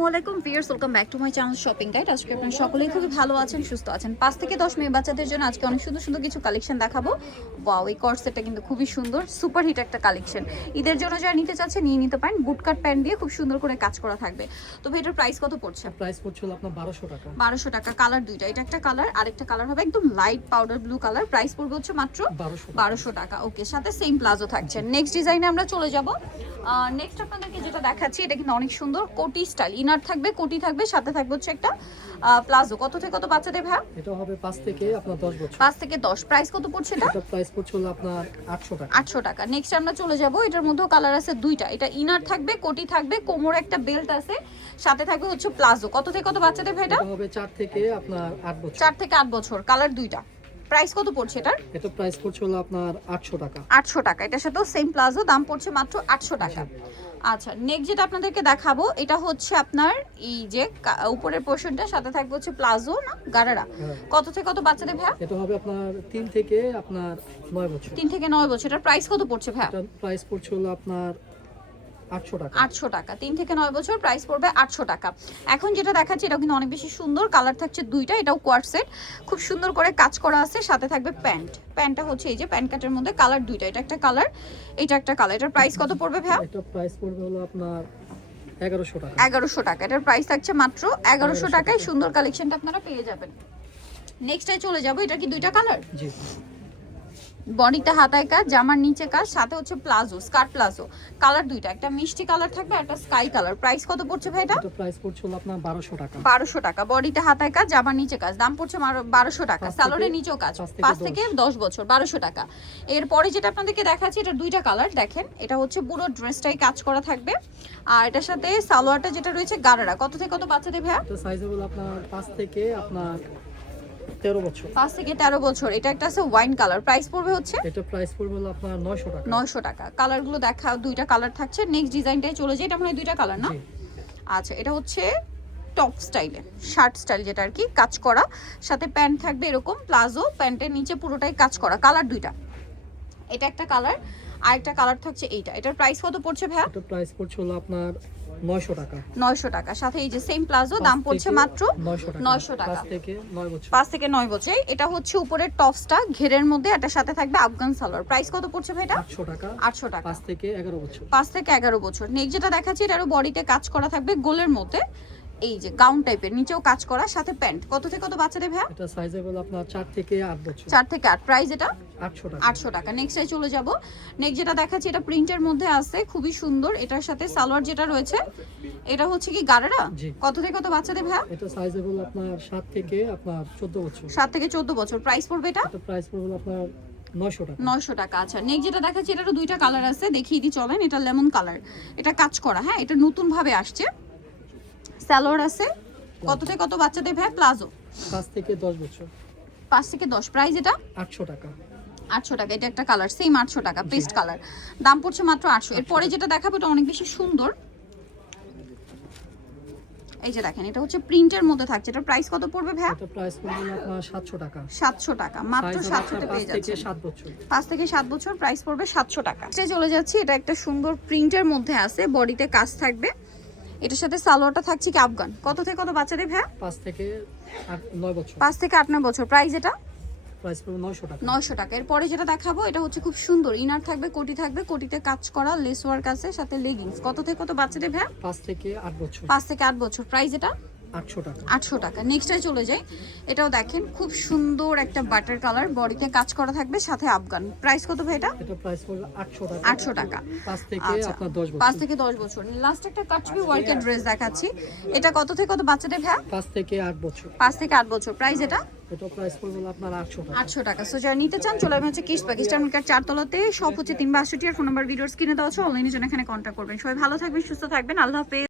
আসসালামাইকুম viewers, welcome back to my channel shopping guide. আজকে আপনারা সকলেই খুবই ভালো আছেন, সুস্থ আছেন। 5 থেকে 10 মেয়ে বাচ্চাদের জন্য আজকে অনেক সুন্দর সুন্দর কিছু কালেকশন দেখাবো। ওয়াও, এই কর্সেটটা কিন্তু খুবই সুন্দর, সুপার হিট একটা কালেকশন। ঈদের জন্য যারা নিতে চাচ্ছে নিয়ে নিতে পারেন। বুটকাট প্যান্ট দিয়ে খুব সুন্দর করে কাজ করা থাকবে। তো ভাই এটার প্রাইস কত পড়ছে? প্রাইস পড়ছে হলো আপনার 1200 টাকা। 1200 টাকা। কালার দুইটা, এটা একটা কালার, আরেকটা কালার হবে একদম light powder blue colour. Price পড়বে হচ্ছে মাত্র 1200 টাকা। ওকে, সাথে সেম প্লাজো থাকছে। নেক্সট ডিজাইনে আমরা চলে যাব। নেক্সট আপনাদেরকে যেটা দেখাচ্ছি এটা কিন্তু অনেক সুন্দর কোটি স্টাইল। ইনার থাকবে, কোটি থাকবে, সাথে থাকবে হচ্ছে একটা প্লাজো। কত থেকে কত বাচ্চাদের ভাই? এটা হবে 5 থেকে আপনার 10 বছর। 5 থেকে 10। প্রাইস কত পড়ছে এটা? এটা প্রাইস পড়ছে হলো আপনার 800 টাকা। 800 টাকা। নেক্সট আমরা চলে যাব। এটার মধ্যেও কালার আছে দুইটা। এটা ইনার থাকবে, কোটি থাকবে, কোমরে একটা বেল্ট আছে, সাথে থাকবে হচ্ছে প্লাজো। কত থেকে কত বাচ্চাদের ভাই এটা? এটা হবে 4 থেকে আপনার 8 বছর। 4 থেকে 8 বছর। কালার দুইটা। প্রাইস কত পড়ছে এটার? এটা প্রাইস পড়ছে হলো আপনার 800 টাকা। 800 টাকা। এটার সাথেও সেম প্লাজো, দাম পড়ছে মাত্র 800 টাকা। আচ্ছা, নেক্সট যেটা আপনাদেরকে দেখাবো এটা হচ্ছে আপনার এই যে উপরের পোরশনটার সাথে থাকবে হচ্ছে প্লাজো না গারারা। কত থেকে কত বাচ্চাদের ভাইয়া? এটা হবে আপনার 3 থেকে আপনার 9 বছর। 3 থেকে 9 বছর। এটার প্রাইস কত পড়ছে ভাইয়া? এটা প্রাইস পড়ছে হলো আপনার 800 টাকা। 800 টাকা। 3 থেকে 9 বছর, প্রাইস পড়বে 800 টাকা। এখন যেটা দেখাচ্ছি এটা কিন্তু অনেক বেশি সুন্দর। কালার থাকছে দুইটা, এটাও কোয়ার্ড সেট, খুব সুন্দর করে কাজ করা আছে। সাথে থাকবে প্যান্ট। প্যান্টটা হচ্ছে এই যে প্যান্ট কাটের মধ্যে কালার দুইটা। এটা একটা কালার, এটা একটা কালার। এটার প্রাইস কত পড়বে ভাইয়া? এটা প্রাইস পড়বে হলো আপনার 1100 টাকা। 1100 টাকা। এটার প্রাইস থাকছে মাত্র 1100 টাকায়। সুন্দর কালেকশনটা আপনারা পেয়ে যাবেন। নেক্সটে চলে যাব। এটা কি দুইটা কালার? জি। বডিতে হাতায় কাজ, জামার নিচে কাজ, সাথে হচ্ছে প্লাজো, স্কার্ট প্লাজো। কালার দুইটা, একটা মিষ্টি কালার থাকবে, একটা স্কাই কালার। প্রাইস কত পড়ছে ভাই এটা? এটা প্রাইস পড়ছে হলো আপনার 1200 টাকা। 1200 টাকা। বডিতে হাতায় কাজ, জামার নিচে কাজ, দাম পড়ছে 1200 টাকা। সালোয়ারের নিচেও কাজ। 5 থেকে 10 বছর, 1200 টাকা। এরপরে যেটা আপনাদেরকে দেখাচ্ছি এটা দুইটা কালার। দেখেন, এটা হচ্ছে পুরো ড্রেসটাই কাজ করা থাকবে, আর এটার সাথে সালোয়ারটা যেটা রয়েছে গারারা। কত থেকে কত বাচ্চাদের ভাইয়া? এটা সাইজ হলো আপনার 5 থেকে আপনার 13 বছর। 5 থেকে 13 বছর। এটা একটা আছে ওয়াইন কালার। প্রাইস পড়বে হচ্ছে এটা প্রাইস পড়বে হলো আপনার 900 টাকা। 900 টাকা। কালারগুলো দেখা, দুইটা কালার থাকছে। নেক্সট ডিজাইনটাই চলে যায়। এটা মানে দুইটা কালার না? জি। আচ্ছা, এটা হচ্ছে টপ স্টাইলে, শার্ট স্টাইল যেটা আর কি, কাজ করা। সাথে প্যান্ট থাকবে এরকম প্লাজো, প্যান্টের নিচে পুরোটাই কাজ করা। কালার দুইটা। এটা একটা কালার, আর একটা কালার থাকছে এইটা। এটার প্রাইস কত পড়ছে ভাইয়া? এটা প্রাইস পড়ছে হলো আপনার 900 টাকা। 900 টাকা। সাথে এই যে সেম প্লাজো, দাম পড়ছে মাত্র 900 টাকা। 5 থেকে 9 বছর। 5 থেকে 9 বছর। এটা হচ্ছে উপরের টপসটা ঘেরের মধ্যে, এটার সাথে থাকবে আফগান সালোয়ার। প্রাইস কত পড়ছে ভাই এটা? 800 টাকা। 800 টাকা। 5 থেকে 11 বছর। 5 থেকে 11 বছর। নেক্সট যেটা দেখাচ্ছি এটারও বডিতে কাজ করা থাকবে গোলের মধ্যে, এই যে গাউন টাইপের, নিচেও কাজ করা, সাথে প্যান্ট। কত থেকে কত বাচ্চাদের ভাইয়া? এটা সাইজ হলো আপনার 4 থেকে 8 বছর। 4 থেকে 8। প্রাইস এটা 800 টাকা। 800 টাকা। নেক্সটে চলে যাব। নেক্সট যেটা দেখাচ্ছি এটা প্রিন্টের মধ্যে আছে, খুবই সুন্দর। এটার সাথে সালোয়ার যেটা রয়েছে এটা হচ্ছে কি গারারা। জি। কত থেকে কত বাচ্চাদের ভাইয়া? এটা সাইজ হলো আপনার 7 থেকে আপনার 14 বছর। 7 থেকে 14 বছর। প্রাইস পড়বে এটা এটা প্রাইস পড়বে হলো আপনার 900 টাকা। 900 টাকা। আচ্ছা, নেক্সট যেটা দেখাচ্ছি এটারও দুইটা কালার আছে, দেখিয়ে দিই চলেন। এটা লেমন কালার, এটা কাজ করা। হ্যাঁ, এটা নতুন ভাবে আসছে। সালোয়ার আছে। কত থেকে কত বাচ্চাদের ভাই? প্লাজো। 5 থেকে 10 বছর। 5 থেকে 10। প্রাইস এটা 800 টাকা। 800 টাকা। এটা একটা কালার, সেম 800 টাকা, পেস্ট কালার। দাম পড়ছে মাত্র 800। এরপরে যেটা দেখাবো এটা অনেক বেশি সুন্দর। এই যে দেখেন, এটা হচ্ছে প্রিন্টের মধ্যে থাকছে। এটা প্রাইস কত পড়বে ভাই? এটা প্রাইস পড়বে হলো আপনার 700 টাকা। 700 টাকা। মাত্র সাইজ 700 তে 5 পেয়ে থেকে যাচ্ছেন। 7 বছর। 5 থেকে 7 বছর। প্রাইস পড়বে 700 টাকা। সে চলে যাচ্ছি। এটা একটা সুন্দর প্রিন্টের মধ্যে আছে, বডিতে কাজ থাকবে। এটার সাথে সালোয়ারটা থাকছে কি আফগান। কত থেকে কত বাচ্চাদের ভাই? 5 থেকে 9 বছর। 5 থেকে 8-9 বছর। প্রাইস এটা প্রাইস পড়বে 900 টাকা। 900 টাকা। এরপরে যেটা দেখাবো এটা হচ্ছে খুব সুন্দর। ইনার থাকবে, কোটি থাকবে, কোটিতে কাজ করা, লেস ওয়ার্ক আছে, সাথে লেগিংস। কত থেকে কত বাচ্চাদের ভাই? 5 থেকে 8 বছর। 5 থেকে 8 বছর। প্রাইস এটা 800 টাকা। 800 টাকা। নেক্সটে চলে যাই। এটাও দেখেন খুব সুন্দর একটা বাটার কালার, বডিতে কাজ করা থাকবে, সাথে আফগান। প্রাইস কত ভাই এটা? এটা প্রাইস পড়বে 800 টাকা। 800 টাকা। 5 থেকে আপনার 10 বছর। 5 থেকে 10 বছর। লাস্ট একটা কাটবি ওয়ার্কের ড্রেস দেখাচ্ছি। এটা কত থেকে কত বাচ্চাদের ভাই? 5 থেকে 8 বছর। 5 থেকে 8 বছর। প্রাইস এটা এটা প্রাইস পড়বে হলো আপনার 800 টাকা। 800 টাকা। সো যারা নিতে চান চলে আসবেন হচ্ছে কিস পাকিস্তান মার্কেট 4 তলাতে। সব হচ্ছে 362 আর ফোন নাম্বার ভিডিওস কিনে দেওয়া আছে। অনলাইনে জন্য এখানে কন্ট্যাক্ট করবেন। সবাই ভালো থাকবেন, সুস্থ থাকবেন। আল্লাহ হাফেজ।